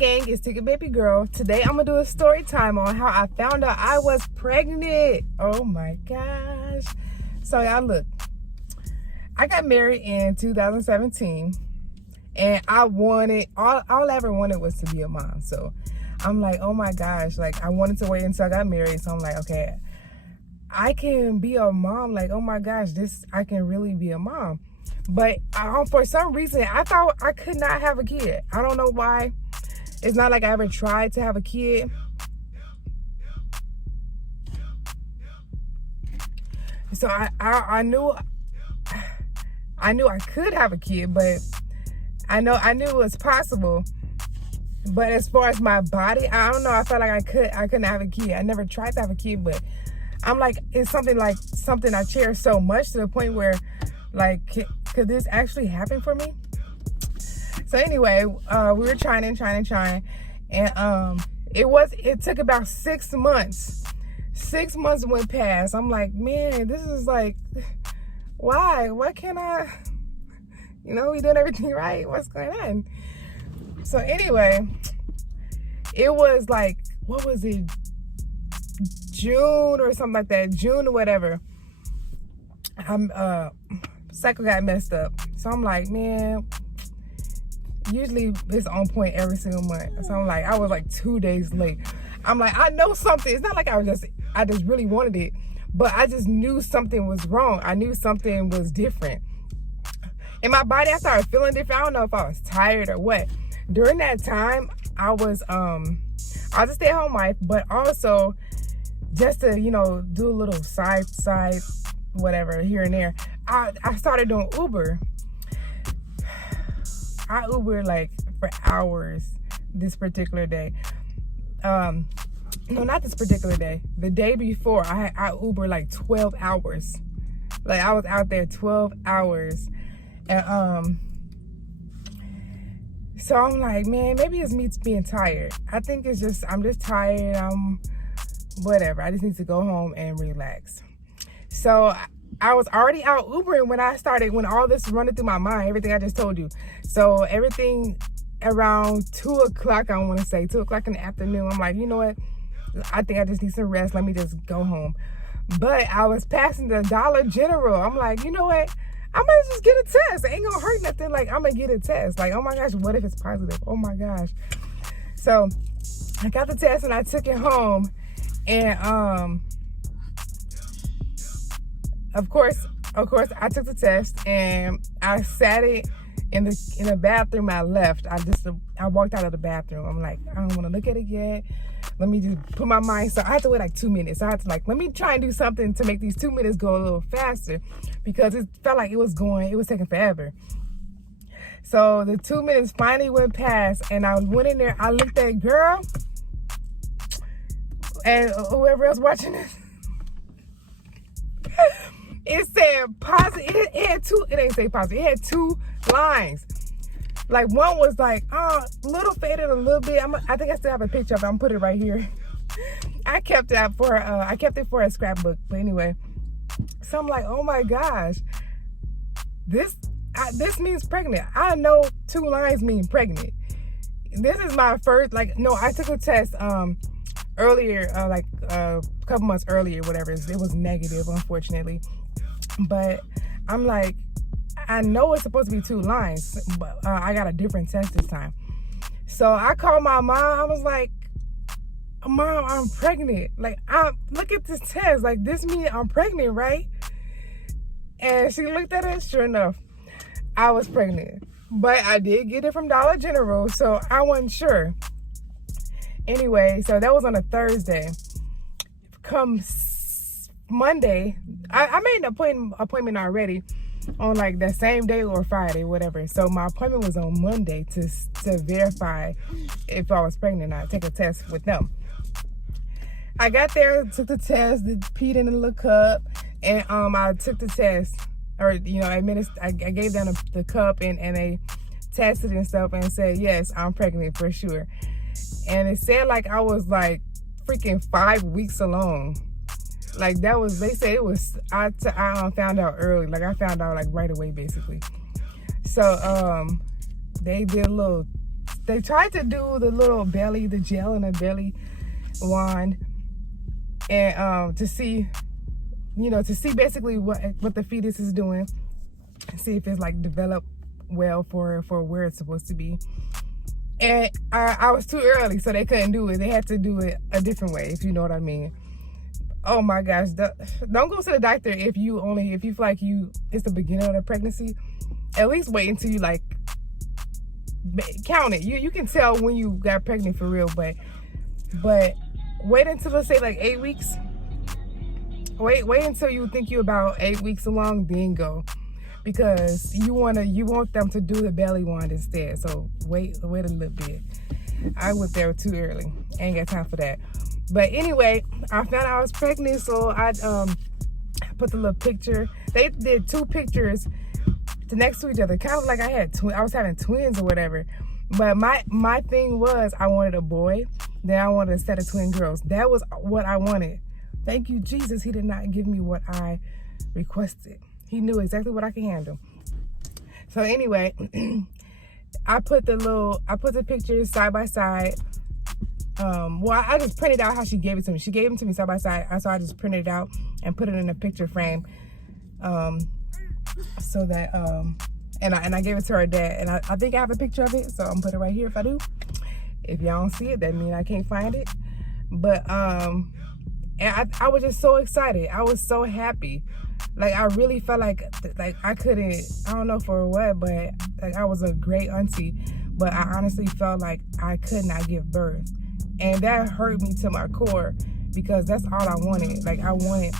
gang, it's TikaBabyGurl. Today I'm gonna do a story time on how I found out I was pregnant. Oh my gosh. So y'all look, I got married in 2017 and I wanted, all I ever wanted was to be a mom. So I'm like, oh my gosh, like I wanted to wait until I got married. So I'm like, okay, I can be a mom. Like, oh my gosh, I can really be a mom. But for some reason, I thought I could not have a kid. I don't know why. It's not like I ever tried to have a kid. So I knew I could have a kid, but I knew it was possible. But as far as my body, I don't know. I felt like I couldn't have a kid. I never tried to have a kid, but I'm like, it's something I cherish so much to the point where, like, could this actually happen for me? So anyway, we were trying, and it took about 6 months. 6 months went past. I'm like, man, this is like, why can't I? You know, we doing everything right. What's going on? So anyway, it was like, what was it? June or something like that. June or whatever. Cycle got messed up. So I'm like, man, usually it's on point every single month. So I'm like, I was like 2 days late. I'm like, I know something. It's not like I just really wanted it, but I just knew something was wrong. I knew something was different. In my body, I started feeling different. I don't know if I was tired or what. During that time, I was a stay-at-home wife, but also just to, you know, do a little side whatever here and there. I started doing Uber. I Ubered like for hours this particular day. No, not this particular day. The day before, I Ubered like 12 hours. Like, I was out there 12 hours. And so I'm like, man, maybe it's me being tired. I think it's just, I'm just tired. Whatever. I just need to go home and relax. So I was already out Ubering when all this running through my mind, everything I just told you. So everything around 2 o'clock, I want to say 2 o'clock in the afternoon, I'm like, you know what? I think I just need some rest. Let me just go home. But I was passing the Dollar General. I'm like, you know what? I might just get a test. It ain't gonna hurt nothing. Like, I'm gonna get a test. Like, oh my gosh, what if it's positive? Oh my gosh. So I got the test and I took it home. And of course, I took the test and I sat it in the bathroom. I left. I walked out of the bathroom. I'm like, I don't want to look at it yet. Let me just put my mind. So I had to wait like 2 minutes. So I had to let me try and do something to make these 2 minutes go a little faster, because it felt like it was taking forever. So the 2 minutes finally went past, and I went in there. I looked at girl and whoever else watching this. It said positive. It had two. It ain't say positive. It had 2 lines. Like, one was like, a little faded a little bit. I think I still have a picture of it. I'm put it right here. I kept it for a scrapbook. But anyway, so I'm like, oh my gosh, this means pregnant. I know 2 lines mean pregnant. This is my first. Like, no, I took a test earlier, like a couple months earlier, whatever. It was negative, unfortunately. But I'm like, I know it's supposed to be 2 lines, but I got a different test this time. So I called my mom. I was like, Mom, I'm pregnant. Like, look at this test. Like, this means I'm pregnant, right? And she looked at it. Sure enough, I was pregnant. But I did get it from Dollar General, so I wasn't sure. Anyway, so that was on a Thursday. Come Monday, I made an appointment already on like that same day or Friday, whatever. So my appointment was on Monday to verify if I was pregnant or not, take a test with them. I got there, took the test, peed in a little cup, and I took the test, or, you know, I gave them the cup, and they tested and stuff and said, yes, I'm pregnant for sure. And it said like I was like freaking 5 weeks along. Like, that was, they said it was, I found out early. Like, I found out like right away, basically. So they did a little they tried to do the little belly, the gel in the belly wand, and to see, to see basically what the fetus is doing, see if it's like developed well for where it's supposed to be. And I was too early, so they couldn't do it. They had to do it a different way, if you know what I mean. Oh my gosh, don't go to the doctor if you feel like it's the beginning of the pregnancy. At least wait until you like count it. You can tell when you got pregnant for real, but wait until, let's say, like 8 weeks. Wait until you think you're about 8 weeks along, then go, because you want them to do the belly wand instead. So wait a little bit. I went there too early. Ain't got time for that. But anyway, I found out I was pregnant, so I put the little picture. They did 2 pictures next to each other, kind of like I was having twins or whatever. But my thing was, I wanted a boy, then I wanted a set of twin girls. That was what I wanted. Thank you, Jesus. He did not give me what I requested. He knew exactly what I could handle. So anyway, I put the pictures side by side. Well, I just printed out how she gave it to me. She gave them to me side by side, so I just printed it out and put it in a picture frame, so that and I gave it to her dad, and I think I have a picture of it, so I'm gonna put it right here if I do. If y'all don't see it, that means I can't find it. But and I was just so excited. I was so happy. Like, I really felt like I couldn't, I don't know for what, but like I was a great auntie, but I honestly felt like I could not give birth. And that hurt me to my core, because that's all I wanted. Like, I wanted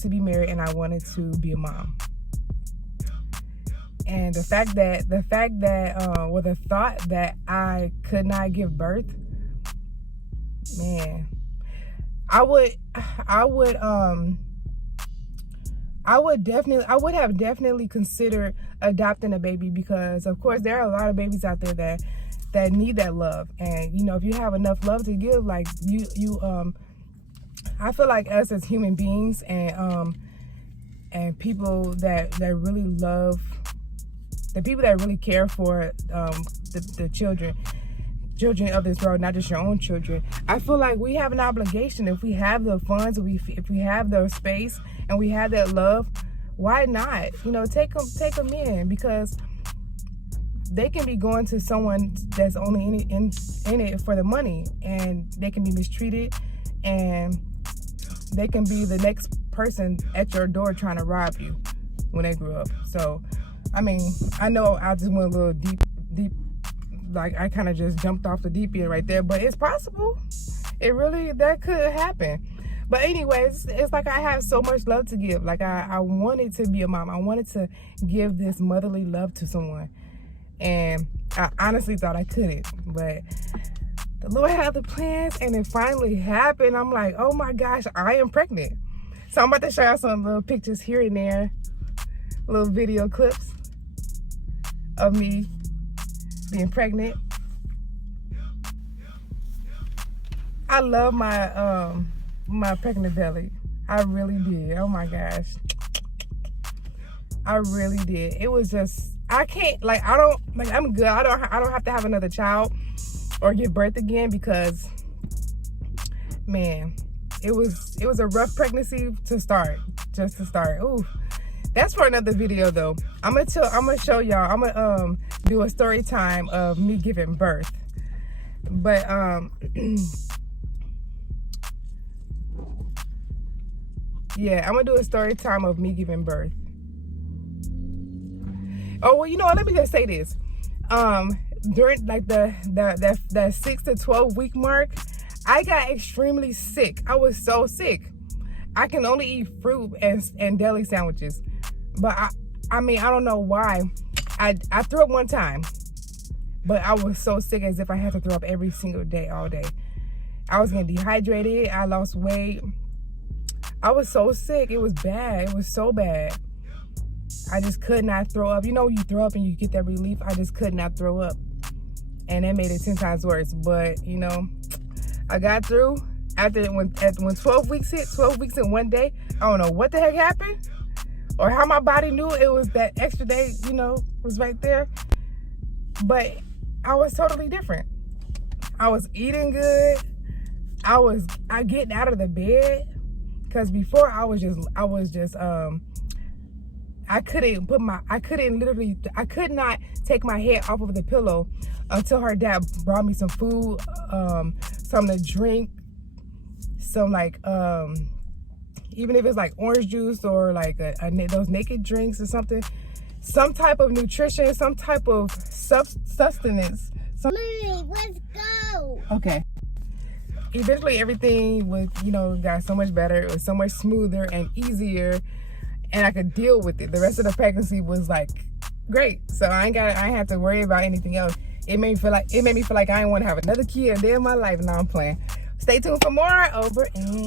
to be married, and I wanted to be a mom. And the thought that I could not give birth, man, I would have definitely considered adopting a baby, because of course there are a lot of babies out there that need that love. And if you have enough love to give, like I feel like us as human beings and people that really love, the people that really care for the children of this world, not just your own children, I feel like we have an obligation. If we have the funds, if we have the space, and we have that love, why not? Take them in, because they can be going to someone that's only in it for the money, and they can be mistreated, and they can be the next person at your door trying to rob you when they grow up. So, I mean, I know I just went a little deep, like I kind of just jumped off the deep end right there, but it's possible. That could happen. But anyways, it's like I have so much love to give. Like I wanted to be a mom. I wanted to give this motherly love to someone. And I honestly thought I couldn't, but the Lord had the plans, and it finally happened. I'm like, oh my gosh, I am pregnant. So I'm about to show y'all some little pictures here and there, little video clips of me being pregnant. I love my pregnant belly. I really did. Oh my gosh, I really did. It was just, I'm good. I don't have to have another child or give birth again, because man, it was a rough pregnancy to start. Ooh, that's for another video though. I'm gonna show y'all. I'm gonna do a story time of me giving birth. But yeah, I'm gonna do a story time of me giving birth. Oh, well, let me just say this. During like that 6 to 12 week mark, I got extremely sick. I was so sick. I can only eat fruit and deli sandwiches. But I mean, I don't know why. I threw up one time, but I was so sick, as if I had to throw up every single day, all day. I was getting dehydrated. I lost weight. I was so sick. It was bad. It was so bad. I just could not throw up. You throw up and you get that relief. I just could not throw up. And that made it 10 times worse. But, I got through. When 12 weeks hit, 12 weeks in one day, I don't know what the heck happened or how my body knew it was that extra day, was right there. But I was totally different. I was eating good. I getting out of the bed, because before I could not take my head off of the pillow until her dad brought me some food, something to drink, some like even if it's like orange juice or like those naked drinks or something, some type of nutrition, some type of sustenance. Mommy, let's go. Okay. Eventually everything was, got so much better. It was so much smoother and easier, and I could deal with it. The rest of the pregnancy was like great. So I ain't had to worry about anything else. It made me feel like I didn't want to have another kid a day in my life. Now I'm playing. Stay tuned for more. Over and